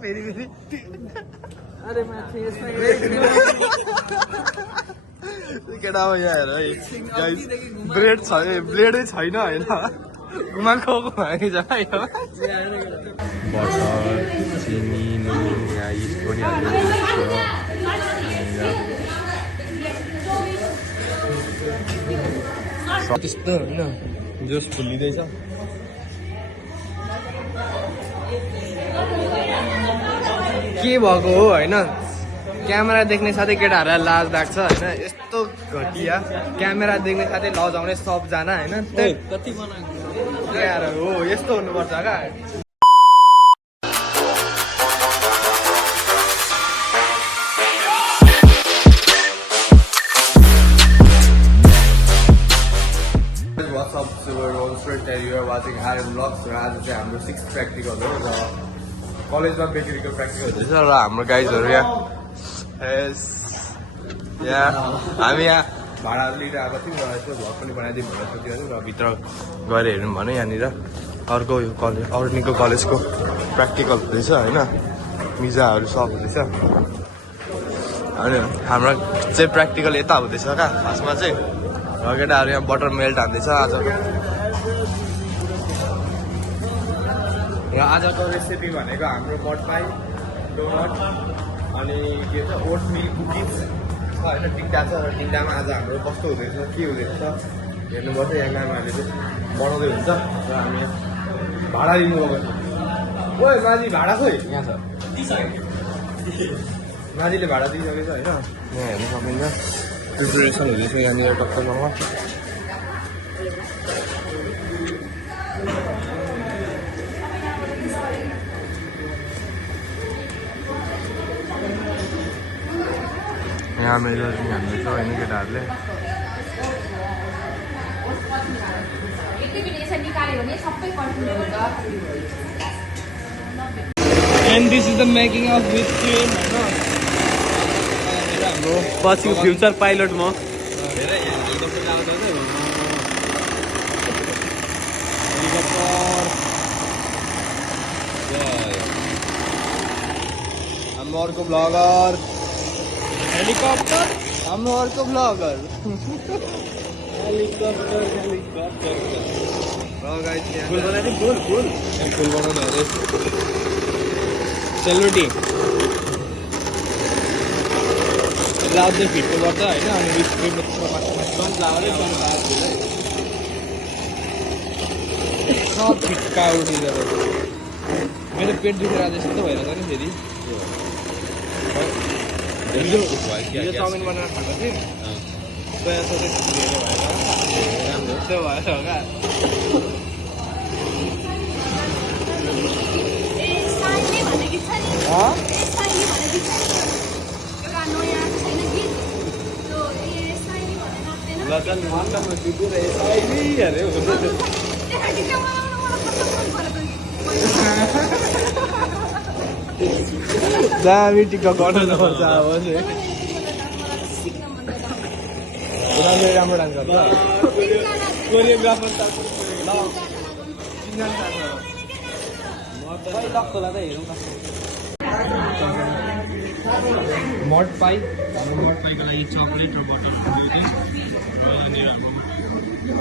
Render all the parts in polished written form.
फेरि फेरि अरे माथि यसमा केटा हो यहाँ हेर है गाइस ब्रेड छ ब्लेडै छैन होइन घुमाएको घुमाएको छ है बटर चिनी नुन यहाँ इस्ट पनि हालिदिएको छ त्यस्तो होइन जोस फुलिँदैछ के भएको हो होइन क्यामेरा देख्ने साथै केटाहरूलाई लाज लाग्छ होइन यस्तो घटिया क्यामेरा देख्ने साथै लजाउने सबजना होइन कति बनाएको हो यस्तो हुनुपर्छ क्या What's up, Silver Road Street? You are watching Aaron Vlogs. र आज चाहिँ हाम्रो 6th practical हो र कलेजमा बेकरीको प्र्याक्टिकल हुँदैछ र हाम्रो गाइजहरू यहाँ हामी यहाँ भाडा लिएर आएको थियौँ र यसो भ्लग पनि बनाइदिउँ भनेर सोचिरहेको र भित्र गएर हेर्नु भने यहाँनिर अर्को यो कलेज अर्निको कलेजको प्र्याक्टिकल हुँदैछ होइन मिजाहरू सब हुँदैछ अनि हाम्रो चाहिँ प्र्याक्टिकल यता हुँदैछ क्या खासमा चाहिँ र केटाहरू यहाँ बटर मेल्ट हान्दैछ आजको र आजको रेसिपी भनेको हाम्रो मट पाई डोनट अनि के छ ओट मिल कुकिज छ होइन टिक्का छ र टिक्कामा आज हाम्रो कस्तो हुँदैछ के हुँदैछ हेर्नुपर्छ यहाँ नानीहरूले चाहिँ बनाउँदै हुन्छ र हामी भाडा लिनु गएको ओ माझी भाडा खोइ यहाँ छ माझीले भाडा दिइसकेछ होइन यहाँ हेर्नु सकिन्छ प्रिपरेसन हुँदैछ यहाँनिर टक्कसँग यहाँ मेरो हान्दैछ होइन केटाहरूले And this is the making of whipped cream. पछि फ्युचर पाइलट म हाम्रो अर्को ब्लगर Helicopter. हाम्रो अर्को ब्लगर Helicopter. फुल बनाइदिउँ फुल बनाउनु अरे सेलरोटी लाउड चाहिँ फिट्नु पर्छ होइन अनि सनफ्लावरै सब फिट्का उठिन्छ मेरो पेट दुखेर आज यस्तो भएर छ नि फेरि हिजो चाउमिन बनाएर खाएको थिएँ सोया सस धेरै भएर त्यो भएर क्या दामी टिका गर्नु पर्छ अब चाहिँ राम्रो डान्स गर्छ कोरियोग्राफर मट पाई हाम्रो मट पाईको लागि चकलेट र बटर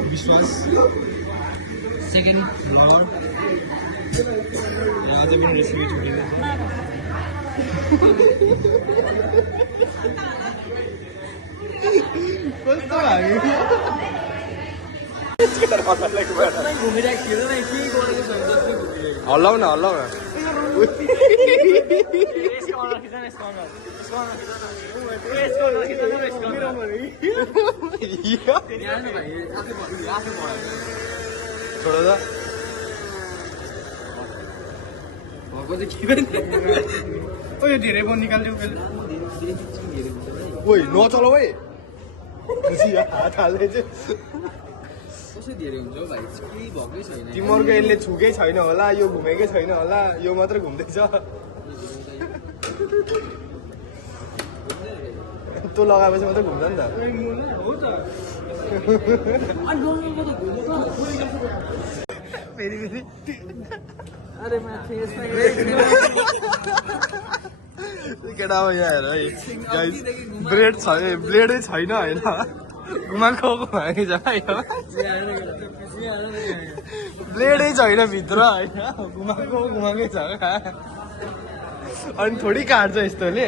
विश्वास सेकेन्ड ब्लगर अझै पनि रेसिपी छोडिँदैछ कस्तो हामी हल्लाउ न छोडो त ओ यो धेरै पनि निकाल्दियो ओइ नचलाउ है हात हाल्दै चाहिँ कसै धेरै हुन्छ हौ भाइ केही भएकै छैन तिमीहरूको यसले छुकै छैन होला यो घुमेकै छैन होला यो मात्रै घुम्दैछ त्यो लगाएपछि मात्रै घुम्छ नि त फेरि अरे माथि यसमा केटा हो यहाँ हेर है गाइस ब्रेड छ ब्लेडै छैन होइन घुमाएको घुमाएकै छ ब्लेडै छैन भित्र होइन घुमाएकै छ अनि थोडी काट्छ यस्तोले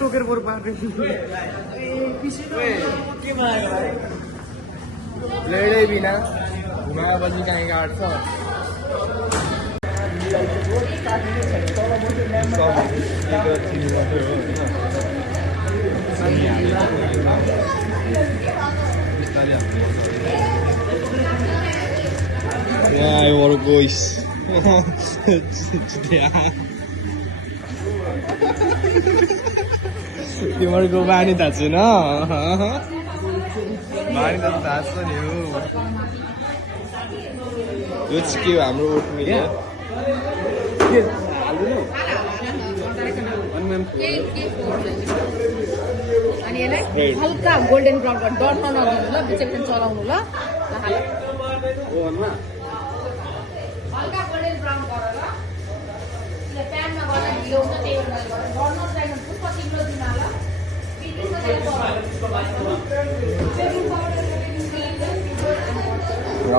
टोकेर बरु ब्लेडै बिना घुमाएपछि कहीँ काट्छ Yeah, I want to go. तिमीहरूको बानी थाहा छैन बानी त थाहा छ नि हो यो चाहिँ के हो हाम्रो ओटमिल अनि यसलाई हल्का गोल्डन ब्राउन गर्नु डर नदिनु ल बेचेपछि चलाउनु ल हल्का गोल्डन ब्राउन गरेर ल प्यानमा गर्दा ढिलो हुन्छ त्यही भएर गर्न चाहिन्छ पछि किलो दिन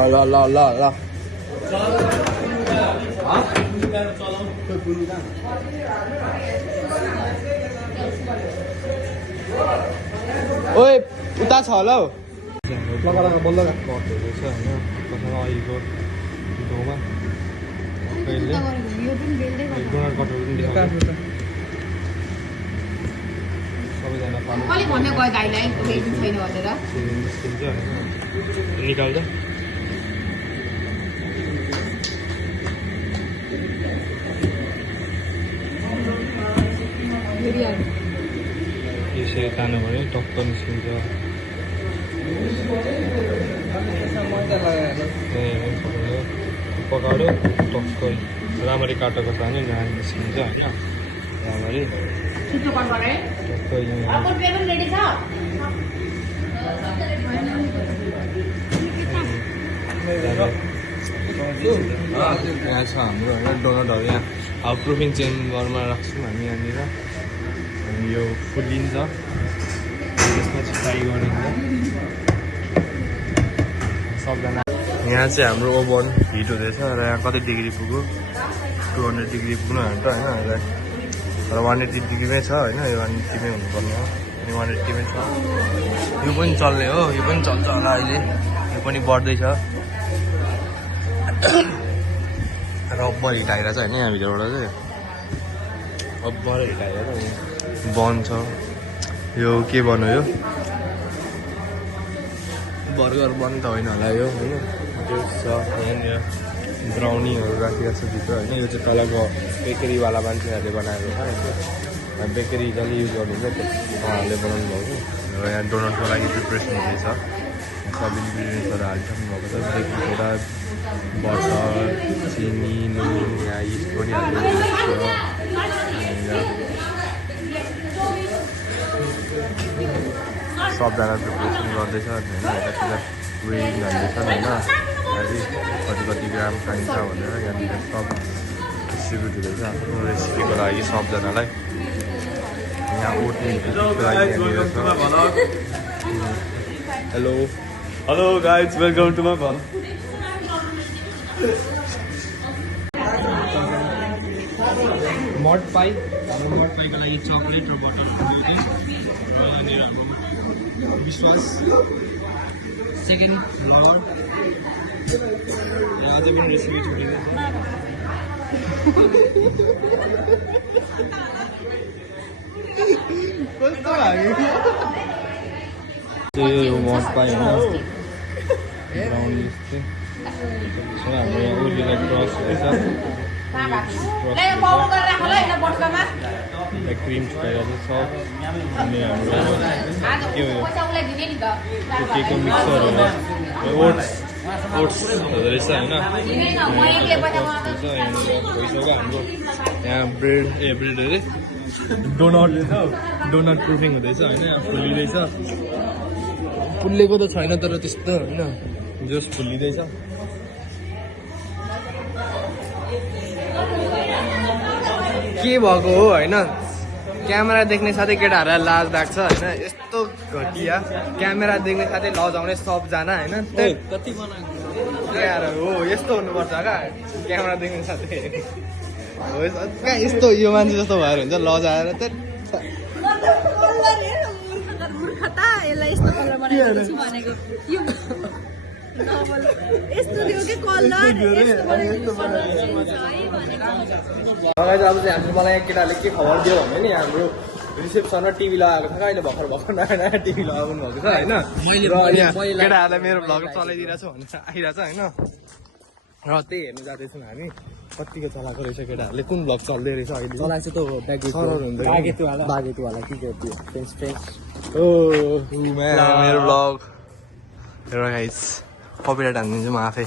ल ल ओए उता छ होला हौ बल्ल कटहरू छ होइन कसैलाई अहिलेको ठाउँमा डोनर कटहरू पनि देखाउँछ सबैजना कहिले भन्ने गयो दाइलाई भेट्नु छैन भनेर निस्किन्छ होइन निकाल्छ यसरी तान्यो भने टक्क निस्किन्छ पकायो टक्क राम्ररी काटेको तान्यो यहाँ निस्किन्छ होइन राम्ररी यहाँ छ हाम्रो होइन डोनटहरू यहाँ अब प्रुफिङ चेम्बरमा राख्छौँ हामी यहाँनिर अनि यो फुलिन्छ त्यसपछि फ्राई गरिन्छ सबजना यहाँ चाहिँ हाम्रो ओभन हिट हुँदैछ र यहाँ कति डिग्री पुग्यो 200 डिग्री पुग्नु होइन र 180 डिग्रीमै छ होइन यो 180मै हुनुपर्ने हो अनि 180मै छ यो पनि चल्ने हो यो पनि चल्छ होला अहिले यो पनि बढ्दैछ रब्बर हिटाएर चाहिँ होइन यहाँ भित्रबाट चाहिँ रब्बर हिटाएर बन्छ यो के भन्नु यो बर्गर बन त होइन होला यो होइन त्यो छ यहाँनिर ब्राउनीहरू राखिएको छ भित्र होइन यो चाहिँ तलको बेकरीवाला मान्छेहरूले बनाएको छ यसो बेकरी जसले युज गर्नुहुन्छ उहाँहरूले बनाउनु भएको र यहाँ डोनटको लागि प्रिपरेसन हुँदैछ सब इन्ग्रिडियन्ट्सहरू हालिसक्नु भएको छ बेकरीबाट बटर चिनी नुन यहाँ इस्ट पनि हालिदिएको सबजना प्रिपरेसन गर्दैछ होइन यतातिर वेइङ हाल्दैछन् होइन कति कति ग्राम चाहिन्छ भनेर यहाँनिर सब डिस्ट्रिब्युट हुँदैछ आफ्नो रेसिपीको लागि सबजनालाई यहाँ ओटमिलको लागि यहाँनिर छ hello hello guys welcome to my भल मड पाई हाम्रो मड पाईको लागि चक्लेट र बटर यहाँनिर हाम्रो विश्वास सेकेन्ड लभर यहाँ अझै पनि रेसिपी छोडिँदैछ कस्तो लाग्यो यो मड पाई होइन ब्राउनिज चाहिँ हाम्रो यहाँ ओरिजिनल क्रस हुँदैछ क्रिम छुटाइरहेको छ अनि हाम्रो के हो केको मिक्सर हो ओट्स हुँदो रहेछ होइन भइसक्यो हाम्रो यहाँ ब्रेड अरे डोनट प्रुफिङ हुँदैछ होइन यहाँ फुलिँदैछ फुल्लेको त छैन तर त्यस्तो होइन जस फुलिँदैछ के भएको हो होइन क्यामेरा देख्ने साथै केटाहरूलाई लाज लाग्छ होइन यस्तो घटिया क्यामेरा देख्ने साथै लजाउने सबजना होइन कति बनाएको हो यस्तो हुनुपर्छ क्या क्यामेरा देख्ने साथै हो कहाँ यस्तो यो मान्छे जस्तो भएर हुन्छ लजाएर त अब चाहिँ हाम्रो मलाई केटाले के खबर दियो भने नि हाम्रो रिसेप्सनमा टिभी लगाएको छ अहिले भर्खर भर्खर नयाँ नयाँ टिभी लगाउनु भएको छ होइन केटाहरूलाई मेरो भ्लग चलाइदिरहेको छु भनेर आइरहेको छ होइन र त्यही हेर्नु जाँदैछौँ हामी कतिको चलाएको रहेछ केटाहरूले कुन भ्लग चल्दै रहेछ अहिले चलाएको त बागेतुवाला के त्यो फ्रेन्च ओ मेरो भ्लग एउटा गाइस कपिराइट हानिदिन्छु म आफै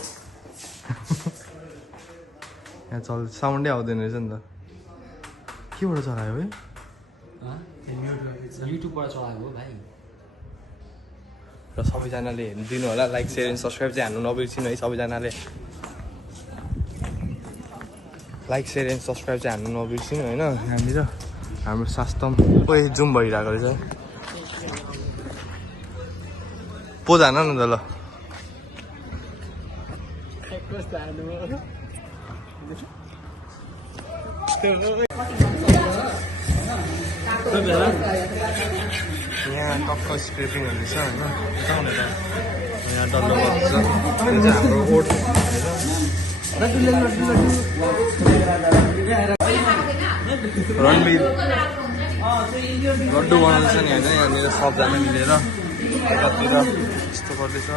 यहाँ चल साउन्डै आउँदैन रहेछ नि त केबाट चलायो है युट्युबबाट चलाएको हो भाइ र सबैजनाले हेरिदिनु होला लाइक सेयर एन्ड सब्सक्राइब चाहिँ हान्नु नबिर्सिनु है सबैजनाले लाइक सेयर एन्ड सब्सक्राइब चाहिँ हान्नु नबिर्सिनु होइन यहाँनिर हाम्रो शास्तम ओइ जुम भइरहेको रहेछ पो जान न त ल यहाँ टक्क स्क्रेपिङ हुँदैछ होइन यहाँ डल्लो भएको छ यो चाहिँ हाम्रो ओट रणवीर लड्डु बनाउँदैछ नि होइन यहाँनिर सबजना मिलेर कतिर यस्तो गर्दैछ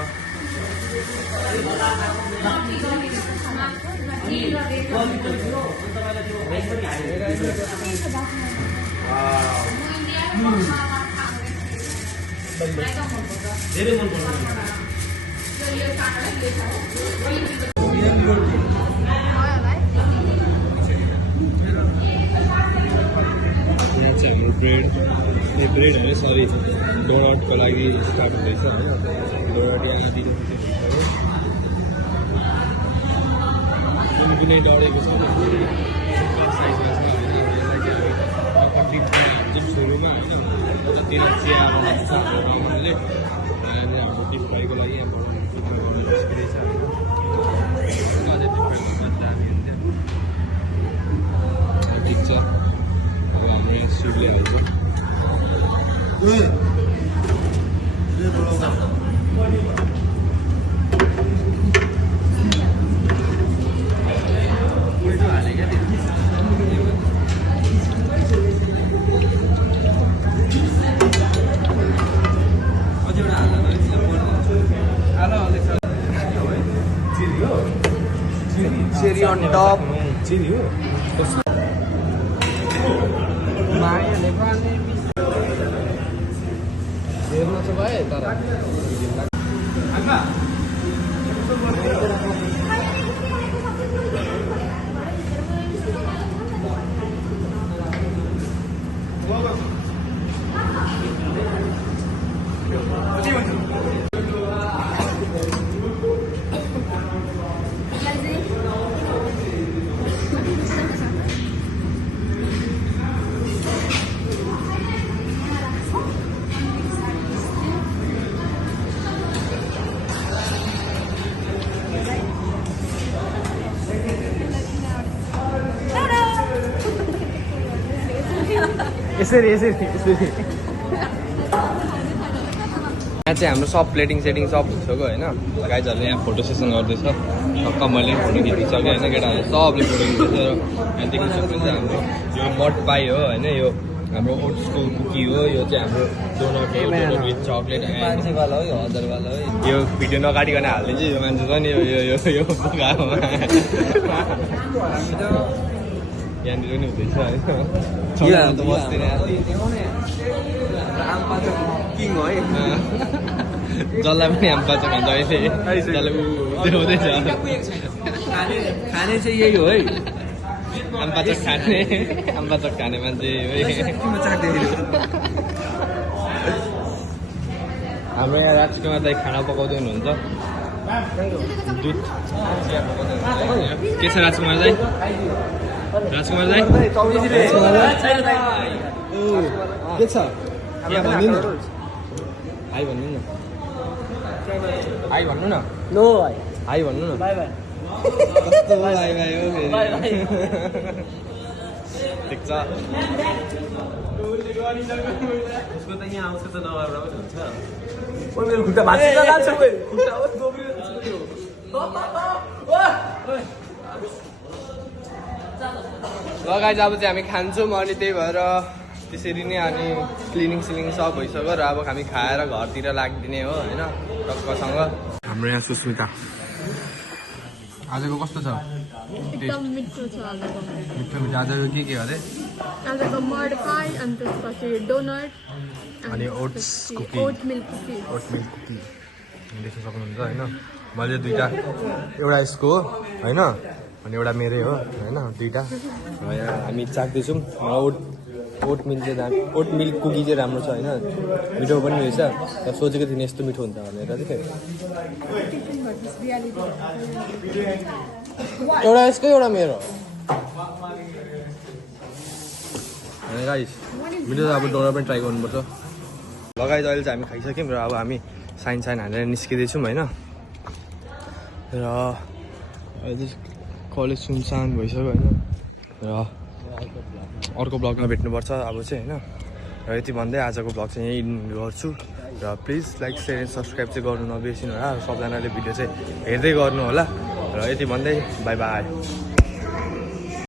यहाँ चाहिँ हाम्रो ब्रेड ब्रेड होइन सरी डोनटको लागि स्टार्ट हुँदैछ होइन डोनट यहाँ दिनु कुनै डढेको छ साइजमा छ जुन सुरुमा होइन जति चिया बनाएको छ हाम्रो रमनले हाम्रो डिप फ्राईको लागि यहाँ निस्किँदैछ ठिक छ अब हाम्रो यहाँ सुपले हाल्छ cherry on top. Chili हो मायाले पनि हेर्न चाहिँ भए तर यसरी यहाँ चाहिँ हाम्रो सब प्लेटिङ सेटिङ सब भइसक्यो होइन गाइजहरूले यहाँ फोटो सेसन गर्दैछ टक्क मैले फोटो खिचिसकेँ होइन केटाहरूले सबले फोटो खिच्दैछ र यहाँ देख्न सक्नुहुन्छ हाम्रो यो मट पाई हो होइन यो हाम्रो ओट्सको कुकी हो यो चाहिँ हाम्रो डोनट हो डोनट विथ चक्लेट मान्छेवाला हो यो 1000 वाला हो यो भिडियो नकाटिकन हालिदिन्छु यो मान्छे छ नि यो यहाँनिर पनि हुँदैछ होइन किङ हो है जसलाई पनि आमपाचक भन्छ अहिले जसलाई देखाउँदैछ खाने चाहिँ यही हो है आमपाचक खाने मान्छे हाम्रो यहाँ राजकुमार दाइ खाना पकाउँदै हुनुहुन्छ दुध चिया पकाउँदै हुनुहुन्छ के छ राजकुमार दाइ राजकुमार दाइ के छ हाई भन्नु न हाई भन्नु न नो भाइ हाई भन्नु न बाई बाई कस्तो भाइ भाइ हो फेरि ठिक छ उसको त यहाँ आउँछ त नभएर पनि हुन्छ ओ मेरो खुट्टा भाँचिएर जान्छ ओए खुट्टा ओ दोब्रियो ल गाइज अब चाहिँ हामी खान्छौँ अनि त्यही भएर त्यसरी नै अनि क्लिनिङ सिलिङ सब भइसक्यो र अब हामी खाएर घरतिर लाग्दिने हो होइन टक्कसँग हाम्रो यहाँ सुस्मिता आजको कस्तो छ एकदम मिठो छ आजको मिठो मिठो आजको के अरे आजको मड पाई अनि त्यसपछि डोनट अनि ओट्स कुकी ओट मिल्क कुकी देख्न सक्नुहुन्छ होइन मैले दुइटा एउटा यसको हो होइन अनि एउटा मेरै हो होइन दुइटा हामी चाख्दैछौँ ओट मिल्क कुकी चाहिँ राम्रो छ होइन मिठो पनि रहेछ र सोचेको थिएँ यस्तो मिठो हुन्छ भनेर चाहिँ एउटा यसको एउटा मेरो होइन गाइस मिठो अब डोनर पनि ट्राई गर्नुपर्छ लगाइद अहिले चाहिँ हामी खाइसक्यौँ र अब हामी साइन हानेर निस्किँदैछौँ होइन र अहिले कलेज सुनसान भइसक्यो होइन र अर्को ब्लगमा भेट्नुपर्छ अब चाहिँ होइन र यति भन्दै आजको ब्लग चाहिँ यहीँ गर्छु र please like share and subscribe चाहिँ गर्नु नबिर्सिनु होला सबजनाले भिडियो चाहिँ हेर्दै गर्नु होला र यति भन्दै बाई बाई